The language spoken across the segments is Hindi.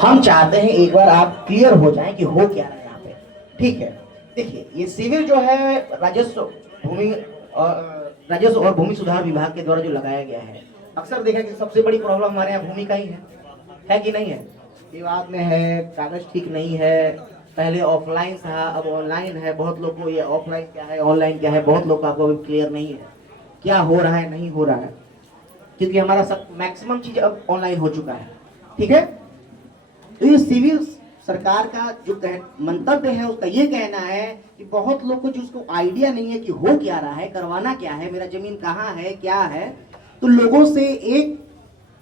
हम चाहते हैं एक बार आप क्लियर हो जाएं कि हो क्या रहा है यहाँ पे। ठीक है, देखिए ये शिविर जो है राजस्व और भूमि सुधार विभाग के द्वारा जो लगाया गया है, अक्सर देखा कि सबसे बड़ी प्रॉब्लम हमारे यहाँ भूमि का ही है कि नहीं है? विवाद में है, कागज ठीक नहीं है, पहले ऑफलाइन था अब ऑनलाइन है। बहुत लोग को ये ऑफलाइन क्या है ऑनलाइन क्या है बहुत लोग को अभी क्लियर नहीं है क्या हो रहा है नहीं हो रहा है, क्योंकि हमारा सब मैक्सिमम चीज अब ऑनलाइन हो चुका है। ठीक है, तो ये सिविल सरकार का जो मंतव्य है उसका ये कहना है कि बहुत लोग को जो उसको आइडिया नहीं है कि हो क्या रहा है, करवाना क्या है, मेरा जमीन कहाँ है क्या है, तो लोगों से एक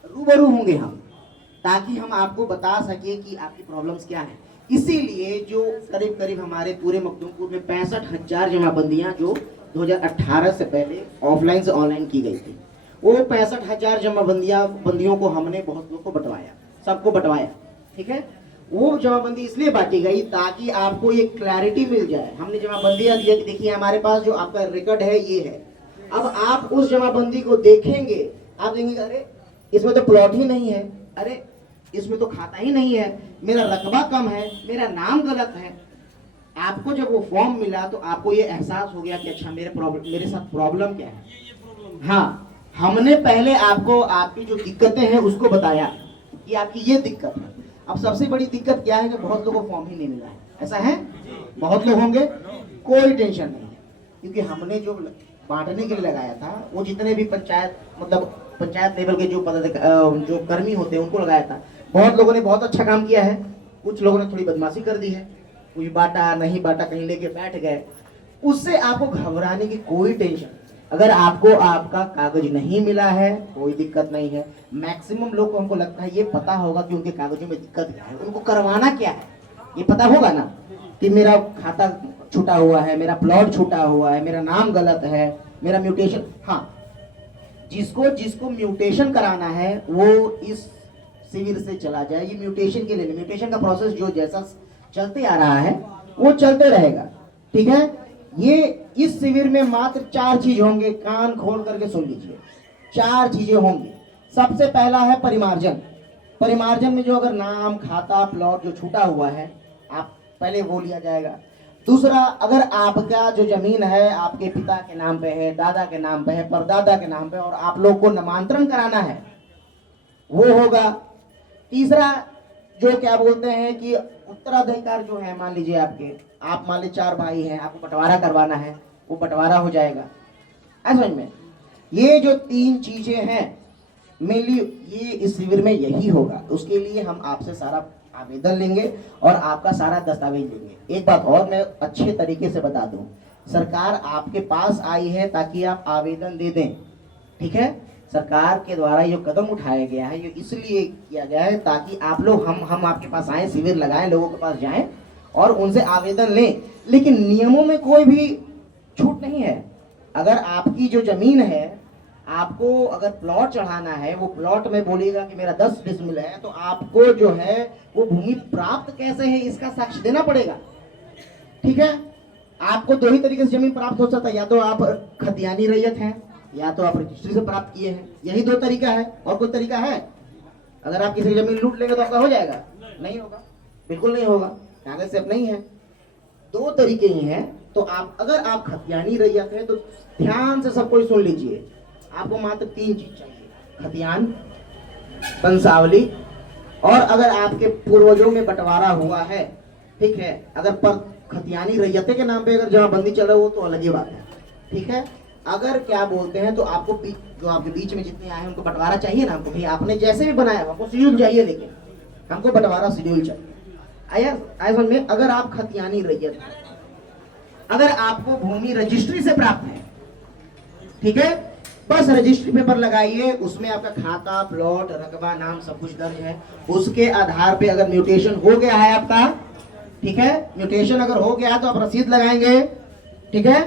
रूबरू होंगे हम, ताकि हम आपको बता सके कि आपकी प्रॉब्लम्स क्या है। इसीलिए जो करीब करीब हमारे पूरे मखदूमपुर में 65,000 जमाबंदियां जो 2018 से पहले ऑफलाइन से ऑनलाइन की गई थी, वो 65,000 जमाबंदियों को हमने बहुत लोग को बंटवाया, सबको बंटवाया। ठीक है, वो जमाबंदी इसलिए बांटी गई ताकि आपको ये क्लैरिटी मिल जाए। हमने जमाबंदियां दिया कि देखिए हमारे पास जो आपका रिकॉर्ड है ये है। अब आप उस जमाबंदी को देखेंगे, आप देखेंगे अरे इसमें तो प्लॉट ही नहीं है, अरे इसमें तो खाता ही नहीं है, मेरा रकबा कम है, मेरा नाम गलत है। आपको जब वो फॉर्म मिला तो आपको ये एहसास हो गया कि अच्छा मेरे साथ प्रॉब्लम क्या है। हाँ, हमने पहले आपको आपकी जो दिक्कतें हैं उसको बताया कि आपकी ये दिक्कत है। अब सबसे बड़ी दिक्कत क्या है कि बहुत लोगों को फॉर्म ही नहीं मिला है। ऐसा है, बहुत लोग होंगे, कोई टेंशन नहीं है, क्योंकि हमने जो बांटने के लिए लगाया था वो जितने भी पंचायत लेवल के जो कर्मी होते हैं उनको लगाया था। बहुत लोगों ने बहुत अच्छा काम किया है, कुछ लोगों ने थोड़ी बदमाशी कर दी है, कुछ बांटा नहीं बांटा कहीं लेके बैठ गए। उससे आपको घबराने की कोई टेंशन, अगर आपको आपका कागज नहीं मिला है कोई दिक्कत नहीं है। मैक्सिमम लोग को हमको लगता है ये पता होगा कि उनके कागजों में दिक्कत क्या है, उनको करवाना क्या है ये पता होगा ना, कि मेरा खाता छूटा हुआ है, मेरा प्लॉट छूटा हुआ है, मेरा नाम गलत है, मेरा म्यूटेशन। हाँ, जिसको म्यूटेशन कराना है वो इस शिविर से चला जाए। ये म्यूटेशन के लिए, म्यूटेशन का प्रोसेस जो जैसा चलते आ रहा है वो चलते रहेगा। ठीक है, ये इस शिविर में मात्र 4 चीज होंगे, कान खोल करके सुन लीजिए। 4 चीजें होंगी। सबसे पहला है परिमार्जन। परिमार्जन में जो अगर नाम खाता प्लॉट जो छूटा हुआ है आप पहले वो लिया जाएगा। दूसरा, अगर आपका जो जमीन है आपके पिता के नाम पे है, दादा के नाम पे है, परदादा के नाम पे, और आप लोग को नामांतरण कराना है वो होगा। तीसरा, जो क्या बोलते हैं कि उत्तराधिकार जो है, मान लीजिए आप मान लीजिए 4 भाई हैं, आपको बंटवारा करवाना है, वो बंटवारा हो जाएगा। समझ में, ये जो 3 चीजें हैं मेनली ये इस शिविर में यही होगा। उसके लिए हम आपसे सारा आवेदन लेंगे और आपका सारा दस्तावेज लेंगे। एक बात और मैं अच्छे तरीके से बता दूं, सरकार आपके पास आई है ताकि आप आवेदन दे दें। ठीक है, सरकार के द्वारा ये कदम उठाया गया है, ये इसलिए किया गया है ताकि आप लोग हम आपके पास आए, शिविर लगाएं, लोगों के पास जाएं और उनसे आवेदन लें। लेकिन नियमों में कोई भी छूट नहीं है। अगर आपकी जो जमीन है, आपको अगर प्लॉट चढ़ाना है, वो प्लॉट में बोलेगा कि मेरा 10 डिसमिल है, तो आपको जो है वो भूमि प्राप्त कैसे है इसका साक्ष्य देना पड़ेगा। ठीक है, आपको 2 ही तरीके से जमीन प्राप्त हो सकता है, या तो आप खतियानी रैयत हैं या तो आप रजिस्ट्री से प्राप्त किए हैं। यही 2 तरीका है, और कोई तरीका है? अगर आप किसी की जमीन लूट लेंगे तो आपका हो जाएगा? नहीं होगा, बिल्कुल नहीं होगा, कागज से अब नहीं है। 2 तरीके ही हैं। तो अगर आप खतियानी रैयत है तो ध्यान से सब कोई सुन लीजिए, आपको मात्र 3 चीज चाहिए, खतियान, वंशावली, और अगर आपके पूर्वजों में बंटवारा हुआ है। ठीक है, अगर पर खतियानी रैयते के नाम पे अगर जमाबंदी चल रहा हो तो अलग ही बात है। ठीक है, अगर क्या बोलते हैं तो आपको जो आपके बीच में जितने आए हैं उनको बंटवारा चाहिए ना, हमको भैया आपने जैसे भी बनाया हमको शेड्यूल चाहिए, लेकिन हमको बंटवारा शेड्यूल चाहिए। आया में, अगर आप खतियानी रैयत, अगर आपको भूमि रजिस्ट्री से प्राप्त है, ठीक है, बस रजिस्ट्री पेपर लगाइए, उसमें आपका खाता प्लॉट रकबा नाम सब कुछ दर्ज है। उसके आधार पे अगर म्यूटेशन हो गया है आपका, ठीक है, म्यूटेशन अगर हो गया तो आप रसीद लगाएंगे। ठीक है,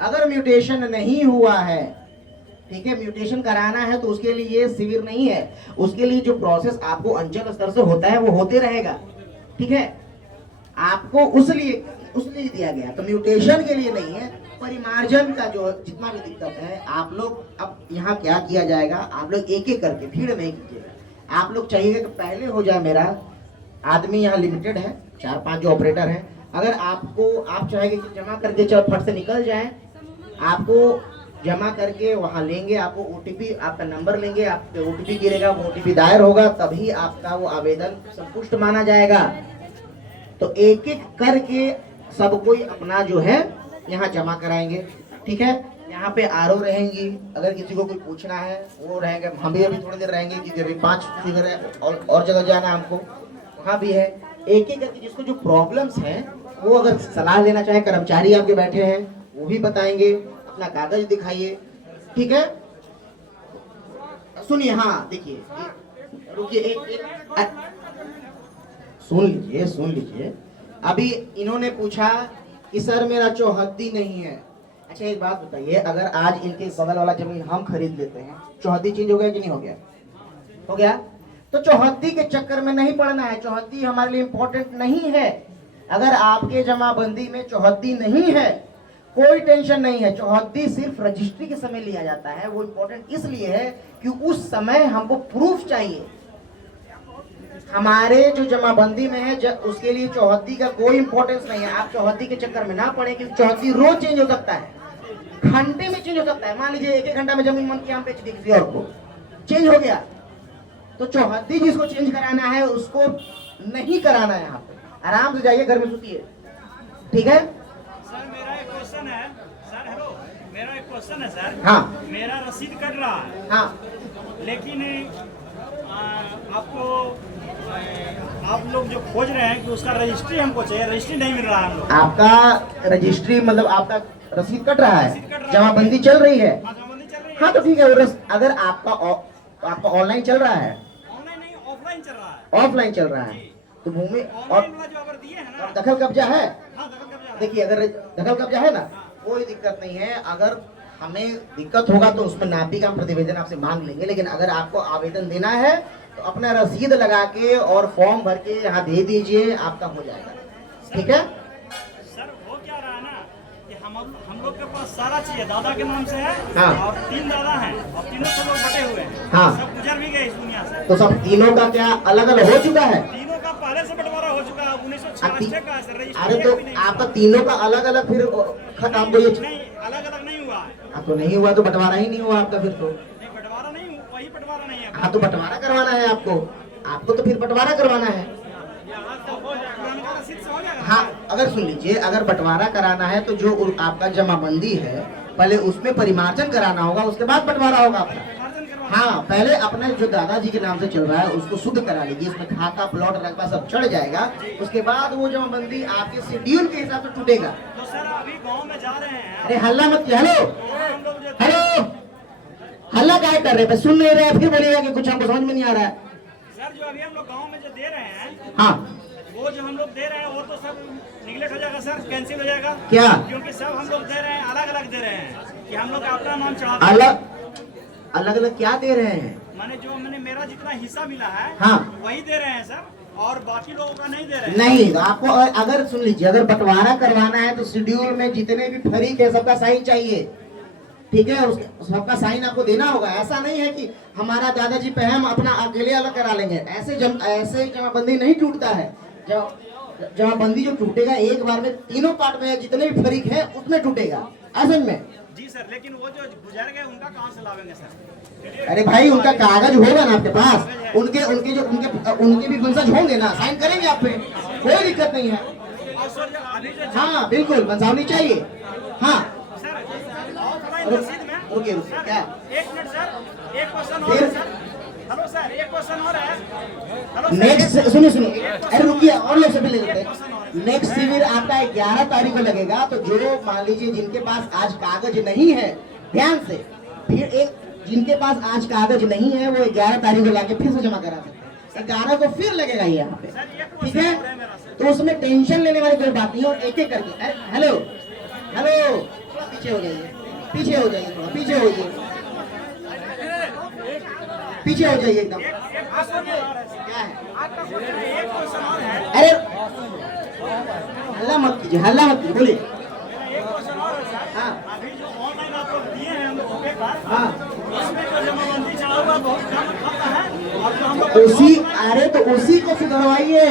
अगर म्यूटेशन नहीं हुआ है, ठीक है, म्यूटेशन कराना है तो उसके लिए ये शिविर नहीं है, उसके लिए जो प्रोसेस आपको अंचल स्तर से होता है वो होते रहेगा। ठीक है, आपको उसलिए दिया गया, तो म्यूटेशन के लिए नहीं है। परिमार्जन का जो जितना भी दिक्कत है, आप लोग अब यहाँ क्या किया जाएगा, आप लोग एक एक करके, भीड़ नहीं कीजिएगा। आप लोग चाहिए कि पहले हो जाए मेरा आदमी यहाँ लिमिटेड है, 4-5 जो ऑपरेटर हैं। अगर आप चाहेंगे कि जमा करके चलो फट से निकल जाए, आपको जमा करके वहाँ लेंगे, आपको ओटीपी, आपका नंबर लेंगे, आप पे ओटीपी गिरेगा, वो ओटीपी दायर होगा, तभी आपका वो आवेदन संतुष्ट माना जाएगा। तो एक एक करके सब कोई अपना जो है यहाँ जमा कराएंगे, ठीक है। यहाँ पे आरओ रहेंगी, अगर किसी को कोई पूछना है वो रहेंगे, हम भी अभी थोड़ी देर रहेंगे क्योंकि अभी 5 फिगर है और जगह जाना है हमको, वहाँ भी है। एक एक करके जिसको जो प्रॉब्लम्स हैं वो अगर सलाह लेना चाहे, कर्मचारी आपके बैठे हैं वो भी बताएंगे, अपना कागज दिखाइए, ठीक है। सुनिए, हाँ देखिए, रुकिए एक सुन लीजिए। अभी इन्होंने पूछा कि सर मेरा चौहद्दी नहीं है। अच्छा एक बात बताइए, अगर आज इनके बगल वाला जमीन हम खरीद लेते हैं, चौहद्दी चेंज हो गया कि नहीं हो गया? हो गया। तो चौहद्दी के चक्कर में नहीं पड़ना है, चौहद्दी हमारे लिए इंपॉर्टेंट नहीं है। अगर आपके जमाबंदी में चौहद्दी नहीं है, कोई टेंशन नहीं है। चौहद्दी सिर्फ रजिस्ट्री के समय लिया जाता है, वो इंपॉर्टेंट इसलिए है कि उस समय हमको प्रूफ चाहिए। हमारे जो जमाबंदी में है उसके लिए चौहद्दी का कोई इंपॉर्टेंस नहीं है। आप चौहद्दी के चक्कर में ना पड़े, क्योंकि चौहद्दी रोज चेंज हो सकता है, घंटे में चेंज हो सकता है। मान लीजिए 1 घंटा में जमीन मन के हम बेच दी, किसी और को चेंज हो गया, तो चौहद्दी जिसको चेंज कराना है उसको नहीं कराना है। यहाँ पे आराम से जाइए, घर में सुतिए, ठीक है। सर मेरा एक क्वेश्चन है सर, हेलो, मेरा एक क्वेश्चन है सर। हाँ, मेरा रसीद कट रहा है, हाँ, लेकिन आप लोग जो खोज रहे हैं कि उसका रजिस्ट्री हमको चाहिए, रजिस्ट्री नहीं मिल रहा है हम लोग। आपका रजिस्ट्री मतलब आपका रसीद कट रहा है, रसीद कट रहा है। जमाबंदी चल रही है। हाँ, जमाबंदी चल रही है। हाँ तो ठीक है, अगर आपका ऑनलाइन चल रहा है, ऑनलाइन नहीं, ऑफलाइन चल रहा है। ऑफलाइन चल रहा है, तो भूमि और ऑनलाइन वाला जो अगर दिए हैं ना, दखल कब्जा है। हाँ, दखल कब्जा है। देखिए, अगर दखल कब्जा है ना, कोई दिक्कत नहीं है। अगर हमें दिक्कत होगा तो उसमें नापी का हम प्रतिवेदन आपसे मांग लेंगे, लेकिन अगर आपको आवेदन देना है तो अपना रसीद लगा के और फॉर्म भर के यहाँ दे दीजिए, आपका हो जाएगा, ठीक है। सर हो क्या रहा है ना कि हम लोग के पास सारा चीज है, दादा के नाम से है। हाँ। और 3 दादा हैं और तीनों से लोग बटे हुए हैं। हाँ। सब गुजर भी गए इस दुनिया से। तो सब तीनों का क्या अलग अलग हो चुका है? तीनों का पहले से बंटवारा हो चुका है, 1966 का है सर। रजिस्ट्री अरे तो भी नहीं आपका तीनों का अलग अलग फिर खत्म नहीं, अलग अलग नहीं हुआ है। हाँ तो नहीं हुआ तो बंटवारा ही नहीं हुआ आपका फिर तो। नहीं, बंटवारा नहीं, वही बंटवारा नहीं है। हाँ तो बंटवारा करवाना है आपको तो फिर बंटवारा करवाना है। पुराना रसीद से हो जाएगा। हाँ, अगर सुन लीजिए, अगर बंटवारा कराना है तो जो आपका जमाबंदी है पहले उसमें परिमार्जन कराना होगा, उसके बाद बंटवारा होगा आपका। मार्जन करवाना। हाँ, पहले अपने जो दादाजी के नाम से चल रहा है उसको शुद्ध करा लीजिए, उसमें खाता प्लॉट रकबा सब चढ़ जाएगा। उसके बाद वो जमाबंदी आपके शेड्यूल के हिसाब से टूटेगा। तो सर अभी गांव में जा रहे हैं अरे हल्ला मत किया, हेलो हम लोग जो हेलो, हल्ला क्या कर रहे हैं? सुन नहीं रहे, फिर बोलिएगा कि कुछ हमको समझ में नहीं आ रहा है। सर जो अभी हम लोग गांव में जो दे रहे हैं, हाँ, वो जो हम लोग दे रहे हैं वो तो सब निगलेक्ट हो जाएगा सर, कैंसिल हो जाएगा। क्या? क्योंकि सब हम लोग दे रहे हैं, अलग अलग दे रहे हैं कि हम लोग अपना नाम चढ़ा अलग अलग क्या दे रहे हैं? मैंने मेरा जितना हिस्सा मिला है, हाँ, वही दे रहे हैं सर, और बाकी लोगों का नहीं दे रहे हैं। नहीं, तो आपको अगर सुन लीजिए, अगर बंटवारा करवाना है तो शेड्यूल में जितने भी फरीक है सबका साइन चाहिए, ठीक है। सबका साइन आपको देना होगा। ऐसा नहीं है कि हमारा दादाजी पे हम अपना अकेले अलग करा लेंगे, ऐसे जमाबंदी नहीं टूटता है। जमाबंदी जो टूटेगा एक बार में, तीनों पार्ट में जितने भी फरीक है उसमें टूटेगा, असल में। जी सर, लेकिन वो जो गुजर गए उनका कहाँ से लावेंगे सर? अरे भाई, उनका कागज होगा ना आपके पास, उनके भी वंशज होंगे ना, साइन करेंगे आप पे, कोई दिक्कत नहीं है। और सर अभी जो हाँ बिल्कुल, वंशावली चाहिए। हाँ सर ऑफलाइन रसीद में, रुकिए क्या? एक मिनट सर, एक क्वेश्चन और है सर। हेलो सर, एक क्वेश्चन और है। हेलो सर, नेक्स्ट सुनिए, अरे रुकिए, और लोग से भी ले लेते हैं। नेक्स्ट शिविर आपका 11 तारीख को लगेगा, तो जो मान लीजिए जिनके पास आज कागज नहीं है, ध्यान से, फिर जिनके पास आज कागज नहीं है वो 11 तारीख को लाके फिर से जमा करा सकते हैं। 11 को फिर लगेगा ये यहाँ पे, ठीक है। तो उसमें टेंशन लेने वाली कोई बात नहीं है। और एक एक करके, हेलो हेलो, थोड़ा पीछे हो जाइए, पीछे हो जाइए, थोड़ा पीछे हो जाइए, पीछे हो जाइए एकदम। क्या है? अरे हल्ला मत कीजिए, हल्ला मत कीजिए, बोलिए। एक क्वेश्चन और है सर। हाँ, अभी जो ऑनलाइन आप लोग दिए हैं हम लोग पेपर, हाँ, उसमें जो जमाबंदी चढ़ा हुआ बहुत कम खाता है, और जो हम लोग अरे तो उसी को सुधरवाइए।